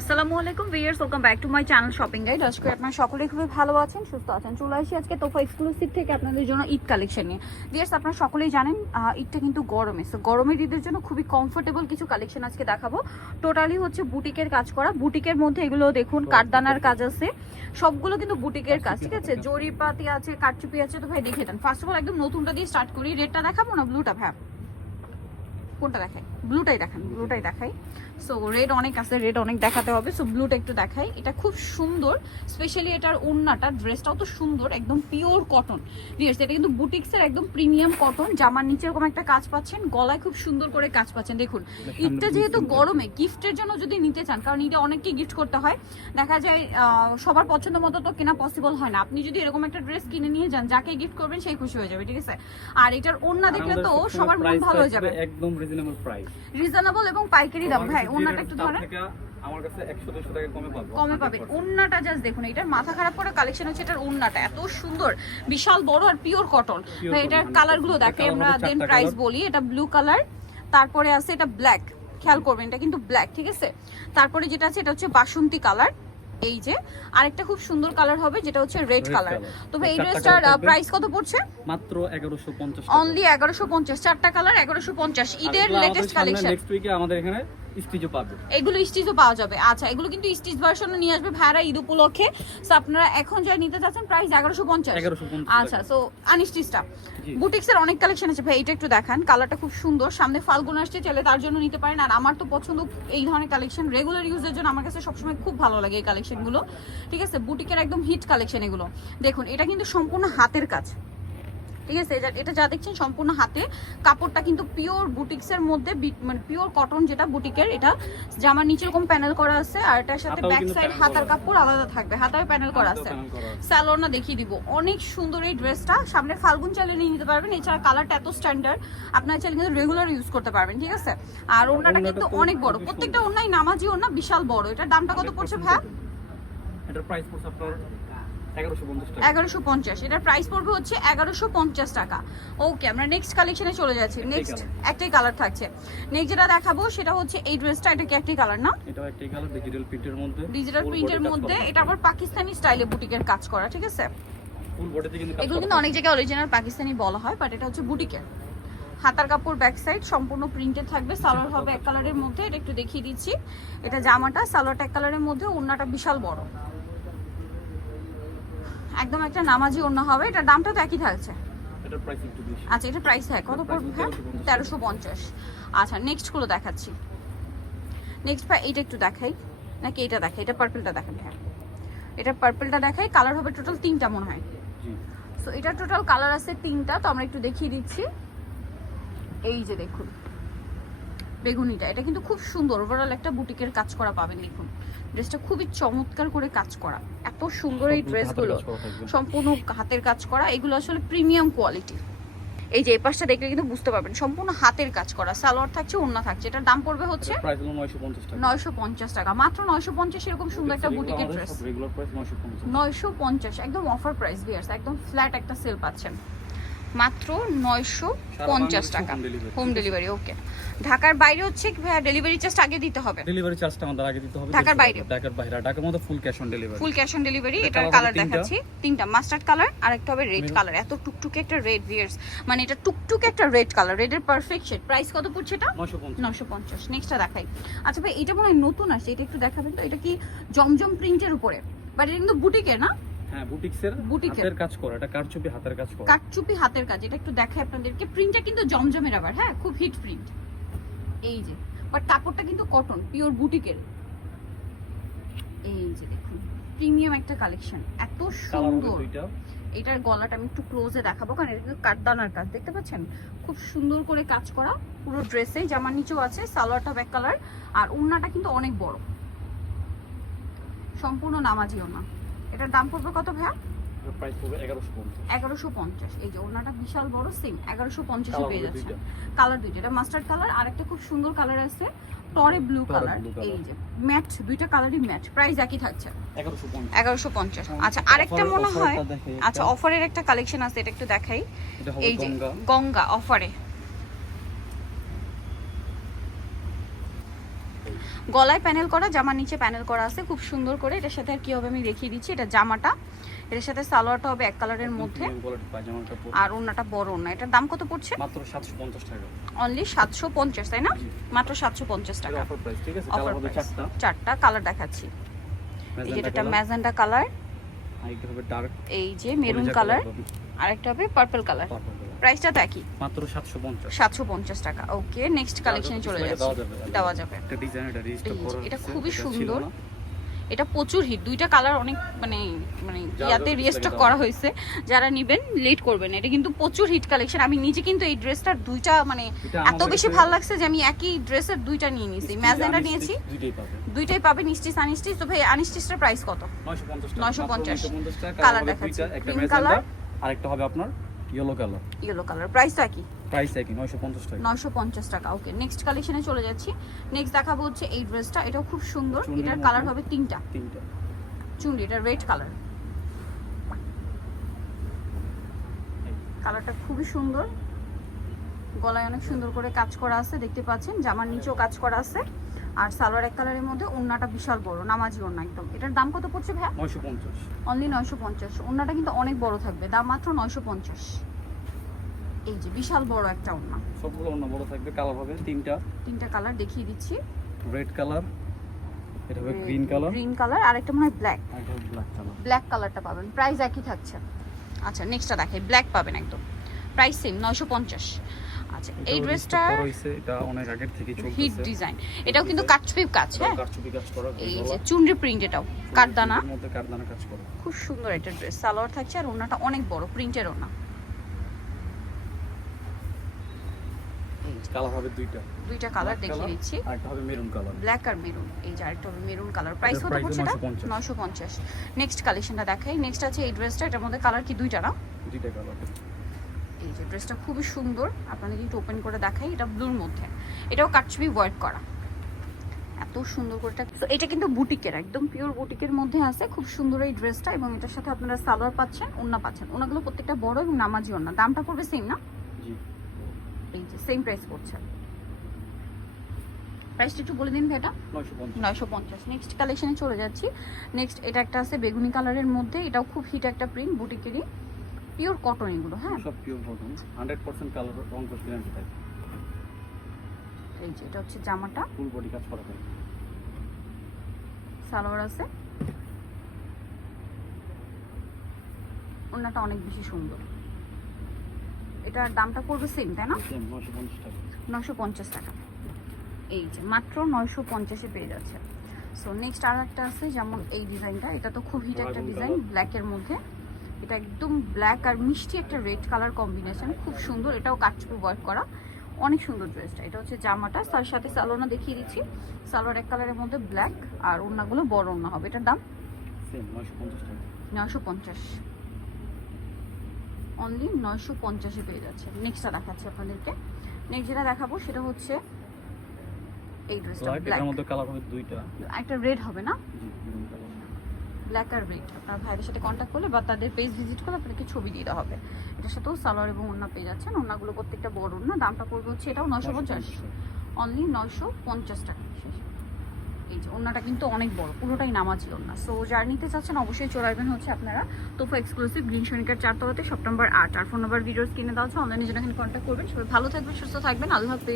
আসসালামু আলাইকুম viewers, welcome back to my channel shopping guide. আজকে আপনারা সকলেই খুবই ভালো আছেন, সুস্থ আছেন। চলে আসি আজকে তোফা এক্সক্লুসিভ থেকে আপনাদের জন্য ঈদ কালেকশন নিয়ে। ভিউয়ার্স, আপনারা সকলেই জানেন ঈদটা কিন্তু গরমে, সো গরমের ঈদের জন্য খুবই কমফোর্টেবল কিছু কালেকশন আজকে দেখাবো। টোটালি হচ্ছে বুটিকের কাজ করা। বুটিকের মধ্যে এগুলো দেখুন কাঠদানার কাজ আছে, সবগুলো কিন্তু বুটিকের কাজ, ঠিক আছে। জরিপাতি আছে, কারচুপি আছে। তো ভাই দেখিয়ে দেন। ফার্স্ট অফ অল একদম নতুনটা দিয়ে স্টার্ট করি। রেডটা দেখাবো না ব্লুটা? ভাই কোনটা দেখাই? ব্লুটাই দেখান, ব্লুটাই দেখাই। সো রেড অনেক আছে, রেড অনেক দেখাতে হবে, সো ব্লুটা একটু দেখাই। এটা খুব সুন্দর, স্পেশালি এটার ওড়নাটা, ড্রেসটাও তো সুন্দর, একদম পিওর কটন। ভিউয়ার্স, এটা কিন্তু বুটিক্সের একদম প্রিমিয়াম কটন। জামার নিচে এরকম একটা কাজ পাচ্ছেন, গলায় খুব সুন্দর করে কাজ পাচ্ছেন। দেখুন, ঈদটা যেহেতু গরমে গিফটের জন্য যদি নিতে চান, কারণ ঈদে অনেককে গিফট করতে হয়, দেখা যায় সবার পছন্দ মতো তো কেনা পসিবল হয় না। আপনি যদি এরকম একটা ড্রেস কিনে নিয়ে যান, যাকে গিফট করবেন সেই খুশি হয়ে যাবে, ঠিক আছে। আর এটার ওড়না দেখলে তো সবার মন ভালো হয়ে যাবে। একদম রিজনেবল প্রাইস, রিজনেবল এবং পাইকারি দাম। ভাই ওড়নাটা একটু ধরেন, আমার কাছে 100-200 টাকা কমে পাবে। ওড়নাটা জাস্ট দেখুন, এটার মাথা খারাপ করে কালেকশন হচ্ছে। এটার ওড়নাটা এত সুন্দর, বিশাল বড় আর পিওর কটন। ভাই এটার কালার গুলো দেখে আমরা দেন প্রাইস বলি। এটা ব্লু কালার, তারপরে আছে এটা ব্ল্যাক, খেয়াল করবেন এটা কিন্তু ব্ল্যাক, ঠিক আছে। তারপরে যেটা আছে এটা হচ্ছে বাসন্তী কালার, এই যে। আরেকটা খুব সুন্দর কালার হবে যেটা হচ্ছে রেড কালার। তো ভাই এই ড্রেসটার প্রাইস কত পড়ছে? মাত্র 1150 টাকা, অনলি 1150। চারটা কালার 1150। ঈদের লেটেস্ট কালেকশন। নেক্সট উইকে আমাদের এখানে স্টিচও পাবে, এগুলো স্টিচও পাওয়া যাবে। আচ্ছা, এগুলো কিন্তু স্টিচ ভার্সনে নিয়ে আসবে ভাইরা ঈদ উপলক্ষে। সো আপনারা এখন যা নিতে চাচ্ছেন প্রাইস 1150। আচ্ছা, সো আনস্টিচটা বুটিক্সের অনেক কালেকশন আছে। ভাই এটা একটু দেখান, কালারটা খুব সুন্দর। সামনে ফাল্গুন আসছে, চাইলে তার জন্য নিতে পারেন। আর আমার তো পছন্দ এই ধরনের কালেকশন, রেগুলার ইউজের জন্য আমার কাছে সবসময় খুব ভালো লাগে এই কালেকশনগুলো, ঠিক আছে। বুটিকের একদম হিট কালেকশন এগুলো। দেখুন, এটা কিন্তু সম্পূর্ণ হাতের কাজ, ঠিক আছে। এটা যা দেখছেন সম্পূর্ণ হাতে। কাপড়টা কিন্তু পিওর বুটিক্সের মধ্যে, মানে পিওর কটন যেটা বুটিকের। এটা জামার নিচে এরকম প্যানেল করা আছে, আর এটার সাথে ব্যাক সাইড হাতার কাপড় আলাদা থাকবে, হাতায় প্যানেল করা আছে। স্যালোনা দেখিয়ে দিব, অনেক সুন্দর এই ড্রেসটা। সামনে ফাল্গুন চাইলে নিয়ে নিতে পারবেন। এছাড়া কালারটা এত স্ট্যান্ডার্ড, আপনারা চাইলে কিন্তু রেগুলার ইউজ করতে পারবেন, ঠিক আছে। আর ওড়নাটা কিন্তু অনেক বড়, প্রত্যেকটা ওড়নাই নামাজি ওড়না, বিশাল বড়। এটার দামটা কত পড়ছে ভাই? এটার প্রাইস পড়ছে আপনার 1150 টাকা। 1150। এটার প্রাইস পড়বে হচ্ছে 1150 টাকা। ওকে, আমরা নেক্সট কালেকশনে চলে যাচ্ছি। নেক্সট একটাই কালার থাকছে। নেক্সট যেটা দেখাবো সেটা হচ্ছে এই ড্রেসটা। এটা কি একটাই কালার না? এটাও একটাই কালার, ডিজিটাল প্রিন্টের মধ্যে। ডিজিটাল প্রিন্টের মধ্যে, এটা আবার পাকিস্তানি স্টাইলে বুটিকের কাজ করা, ঠিক আছে। ফুল বডিতে কিন্তু এগুলো কিন্তু অনেক জায়গায় অরিজিনাল পাকিস্তানি বলা হয়, বাট এটা হচ্ছে বুটিকের। হাতার কাপড় ব্যাক সাইড সম্পূর্ণ প্রিন্টেড থাকবে। সালোয়ার হবে এক কালারের মধ্যে, এটা একটু দেখিয়ে দিচ্ছি। এটা জামাটা, সালোয়ারটা এক কালারের মধ্যে, ওড়নাটা বিশাল বড়, একদম একটা নামাজি ওড়না হবে। এটার দামটা তো একই থাকছে। এটার প্রাইস একটু বেশি। আচ্ছা, এটা প্রাইস হয় কত পড়বে? 1350। আচ্ছা, নেক্সট গুলো দেখাচ্ছি। নেক্সট ভাই এটা একটু দেখাই নাকি এটা দেখাই? এটা পার্পলটা দেখান। হ্যাঁ, এটা পার্পলটা দেখাই। কালার হবে টোটাল 3টা মনে হয়। জি, সো এটা টোটাল কালার আছে 3টা। তো আমরা একটু দেখিয়ে দিচ্ছি। এই যে দেখুন বেগুনিটা, এটা কিন্তু খুব সুন্দর। ওভারঅল একটা বুটিকের কাজ করা পাবেন। দেখুন ড্রেসটা খুবই চমৎকার করে কাজ করা, এত সুন্দর এই ড্রেসগুলো, সম্পূর্ণ হাতের কাজ করা। এগুলো আসলে প্রিমিয়াম কোয়ালিটি। এই যে এই পাশটা দেখলে কিন্তু বুঝতে পারবেন, সম্পূর্ণ হাতের কাজ করা। সালোয়ার থাকছে, ওড়না থাকছে। এটার দাম পড়বে হচ্ছে প্রাইস হলো 950 টাকা। 950 টাকা, মাত্র 950। এরকম সুন্দর একটা বুটিকের ড্রেস রেগুলার প্রাইস 950। 950 একদম অফার প্রাইস ভিউয়ার্স, একদম ফ্ল্যাট একটা সেল পাচ্ছেন মাত্র 950 টাকা। Home delivery. ওকে, ঢাকার বাইরে হচ্ছে ভাইয়া ডেলিভারি চার্জ আগে দিতে হবে? ডেলিভারি চার্জটা আমাদের আগে দিতে হবে। ঢাকার বাইরে? ঢাকার বাইরে। ঢাকার মধ্যে full cash on delivery. Full cash on delivery. এটার কালার দেখাচ্ছি 3টা, মাস্টার্ড কালার, আর একটা হবে রেড কালার। এত টুকটুকে একটা রেড ভিউয়ার্স, মানে এটা টুকটুকে একটা রেড কালার, রেডের পারফেক্ট শেড। প্রাইস কত পড়ছে এটা? 950। নেক্সটটা দেখাই। আচ্ছা ভাই, এটা মনে হয় নতুন আসছে, এটা একটু দেখাবেন তো। এটা কি জমজম প্রিন্টের উপরে, বাট এটা কিন্তু বুটিকের না? হ্যাঁ, বুটিক্সের হাতের কাজ করা। এটা কারচুপি হাতের কাজ করা, কারচুপি হাতের কাজ। এটা একটু দেখাই আপনাদেরকে। প্রিন্টটা কিন্তু জমজমের আবার, হ্যাঁ, খুব হিট প্রিন্ট। এই যে, বাট কাপড়টা কিন্তু কটন, পিওর বুটিকের। এই যে দেখুন, প্রিমিয়াম একটা কালেকশন, এত সুন্দর। এটার গলাটা আমি একটু ক্লোজে দেখাবো, কারণ এটা কিন্তু কাঠদানার কাজ, দেখতে পাচ্ছেন খুব সুন্দর করে কাজ করা পুরো ড্রেসে। জামার নিচেও আছে, সালোয়ারটা ব্যাক কালার, আর ওড়নাটা কিন্তু অনেক বড়, সম্পূর্ণ নামাজি ওড়না। এটার দাম পড়বে কত ভাইয়া? প্রাইস পড়বে 1150। এই যে ওড়নাটা বিশাল বড়, সেম 1150 এ পেয়ে যাচ্ছে। কালার দুইটা, এটা মাস্টার্ড কালার, আর একটা খুব সুন্দর কালার আছে টরে ব্লু কালার। এই যে ম্যাট, দুইটা কালারই ম্যাট। প্রাইস একই থাকছে 1150। আচ্ছা, আরেকটা মনে হয়, আচ্ছা অফারের একটা কালেকশন আছে, এটা একটু দেখাই। এই যে গঙ্গা অফারে, গলায় প্যানেল করা, জামার নিচে প্যানেল করা আছে খুব সুন্দর করে। এটার সাথে আর কি হবে আমি দেখিয়ে দিচ্ছি। এটা জামাটা, এর সাথে সালোয়ারটা হবে এক কালারের মধ্যে, আর ওন্নাটা বড় ওন্না। এটার দাম কত পড়ছে? মাত্র 750 টাকা। অনলি 750, তাই না? মাত্র 750 টাকা অফার প্রাইস, ঠিক আছে? অফার কালার হবে প্রাইস। 4টা। চারটা কালার দেখাচ্ছি। এই যে এটা ম্যাজেন্টা কালার, আর এটা হবে ডার্ক, এই যে মেরুন কালার, আর একটা হবে পার্পল কালার। প্রাইসটা তো একই, মাত্র 750। 750 টাকা। ওকে, নেক্সট কালেকশনে চলে যাচ্ছি। দেওয়া যাবে। এটা ডিজাইন, এটা রেজিস্টার করা, এটা খুবই সুন্দর, এটা প্রচুর হিট। দুইটা কালার অনেক মানে মানে ইয়াতে রিস্টক করা হয়েছে, যারা নেবেন লেট করবেন। এটা কিন্তু প্রচুর হিট কালেকশন। আমি নিজে কিন্তু এই ড্রেসটার দুইটা মানে এত বেশি ভালো লাগছে যে আমি একই ড্রেসের দুইটা নিয়ে নিয়েছি। ম্যাজেন্টা নিয়েছি, দুইটাই পাবেন স্টিচ আনস্টিচ। তো ভাই আনস্টিচটার প্রাইস কত? 950 টাকা। কালার দেখাচ্ছি, একটা পিঙ্ক ম্যাজেন্টা, কালার, আরেকটা হবে আপনার ইয়েলো কালার। Yellow colour. প্রাইসটা কি? প্রাইস একই, 950 টাকা। 950 টাকা। ওকে, নেক্সট কালেকশনে চলে যাচ্ছি। নেক্সট দেখাবো হচ্ছে এই ড্রেসটা। এটাও খুব সুন্দর। চুন্ডির এটার মধ্যে কালার হবে তিনটা। তিনটা চুন্ডি, এটা রেড কালার। কালারটা খুবই সুন্দর, গলায় অনেক সুন্দর করে কাজ করা আছে দেখতে পাচ্ছেন, জামার নিচেও কাজ করা আছে। আর সালোয়ার এক কালারের মধ্যে, ওন্নাটা বিশাল বড়, নামাজি ওন্না একদম। এটার দাম কত পড়ছে ভাইয়া? 950। অনলি 950। ওন্নাটা কিন্তু অনেক বড় থাকবে, দাম মাত্র 950। এই যে বিশাল বড় একটা ওন্না, সবগুলো অন্য বড় থাকবে। কালার হবে তিনটা কালার দেখিয়ে দিচ্ছি। রেড কালার, এটা হবে গ্রিন কালার, আর একটা মনে হয় ব্ল্যাক। আর এটা হবে ব্ল্যাক কালার। ব্ল্যাক কালারটা পাবেন, প্রাইস একই থাকছে। আচ্ছা, নেক্সটটা দেখাই। ব্ল্যাক পাবেন একদম, প্রাইস সেম 950। আচ্ছা, এই ড্রেসটার এটা অনেক আগের থেকে চলতেছে, হিট ডিজাইন। এটাও কিন্তু কাটছুপি কাজ, হ্যাঁ কারচুপি কাজ করা। এই যে চুনরি প্রিন্ট, এটাও কাঠদানা, এর মধ্যে কাঠদানা কাজ করা। খুব সুন্দর একটা ড্রেস। সালোয়ার থাকছে আর ওন্নাটা অনেক বড়, প্রিন্টের ওন্না। কালার হবে দুইটা কালার দেখিয়ে দিচ্ছি, আরেকটা হবে মেরুন কালার, ব্ল্যাক আর মেরুন। এই যে আরেকটা হবে মেরুন কালার। প্রাইস কত পড়ছে এটা? 950। নেক্সট কালেকশনটা দেখাই। নেক্সট আছে এই ড্রেসটা। এটার মধ্যে কালার কি দুইটা না? দুইটা কালার। এই যে ড্রেসটা খুবই সুন্দর, আপনাদের একটু ওপেন করে দেখাই। এটা ব্লুর মধ্যে, এটাও কাটছবি ওয়ার্ক করা, এত সুন্দর করে। এটা কিন্তু বুটিকের, একদম পিওর বুটিকের মধ্যে আছে। খুব সুন্দর এই ড্রেসটা, এবং এটার সাথে আপনারা সালোয়ার পাচ্ছেন, ওন্না পাচ্ছেন। ওন্নাগুলো প্রত্যেকটা বড় এবং নামাজি ওন্না। দামটা পড়বে সেম না? জি, এই যে সেম প্রাইস পড়ছে। প্রাইসটা একটু বলে দিন ভাইটা। 950। নেক্সট কালেকশনে চলে যাচ্ছি। নেক্সট এটা একটা আছে বেগুনি কালারের মধ্যে, এটাও খুব হিট একটা প্রিন্ট, বুটিকেরই, পিওর কটন এগুলো। হ্যাঁ, সব পিওর কটন, 100% কালার রং কোশ গ্যারান্টি থাকে। এই যে এটা হচ্ছে জামাটা, ফুল বডি কাজ করা থাকে, সালোয়ার আছে, ওন্নাটা অনেক বেশি সুন্দর। এটার দামটা পড়বে সেম, তাই না? সেম 950 টাকা। 950 টাকা। এই যে মাত্র 950-এ পেয়ে যাচ্ছে। সো নেক্সট আর একটা আছে, যেমন এই ডিজাইনটা। এটা তো খুব হিট একটা ডিজাইন, ব্ল্যাকের মধ্যে। এটা একদম ব্ল্যাক আর মিষ্টি একটা রেড কালার কম্বিনেশন, খুব সুন্দর। এটাও কাটছবি ওয়ার্ক করা, অনেক সুন্দর ড্রেসটা। এটা হচ্ছে জামাটা, তার সাথে সালোয়ার দেখিয়ে দিচ্ছি। সালোয়ার এক কালারের মধ্যে ব্ল্যাক, আর ওন্নাগুলো বড় ওন্না হবে। এটার দাম সেম 950 টাকা। 950। অনলি 950-এ পেয়ে যাচ্ছে। নেক্সটটা দেখাচ্ছি আপনাদেরকে। নেক্সট যেটা দেখাবো সেটা হচ্ছে এই ড্রেসটা, ব্ল্যাক। এর মধ্যে কালার হবে দুইটা, একটা রেড হবে না? জি, মেরুন কালার। ব্ল্যাক আর রেড। আপনার ভাইদের সাথে কন্ট্যাক্ট করলে বা তাদের পেজ ভিজিট করলে আপনাদেরকে ছবি দিয়ে দেওয়া হবে। এটার সাথেও সালোয়ার এবং ওন্না পেয়ে যাচ্ছেন। ওন্নাগুলো প্রত্যেকটা বড় ওন্না। দামটা পড়বে হচ্ছে এটাও 950, অনলি 950 টাকা। এই যে ওন্নাটা কিন্তু অনেক বড়, পুরোটাই নামাজি ওন্না। সো যারা নিতে চাচ্ছেন অবশ্যই চলে আসবেন হচ্ছে আপনারা তোফা এক্সক্লুসিভ, গ্রিন সনিকার 4 তলাতে, সপ্টেম্বর 8। আর ফোন নাম্বার ভিডিওস কিনে দেওয়া হচ্ছে, অনলাইনে জন্য এখানে কন্ট্যাক্ট করবেন। সবাই ভালো থাকবেন, সুস্থ থাকবেন। আল্লাহ হাফেজ।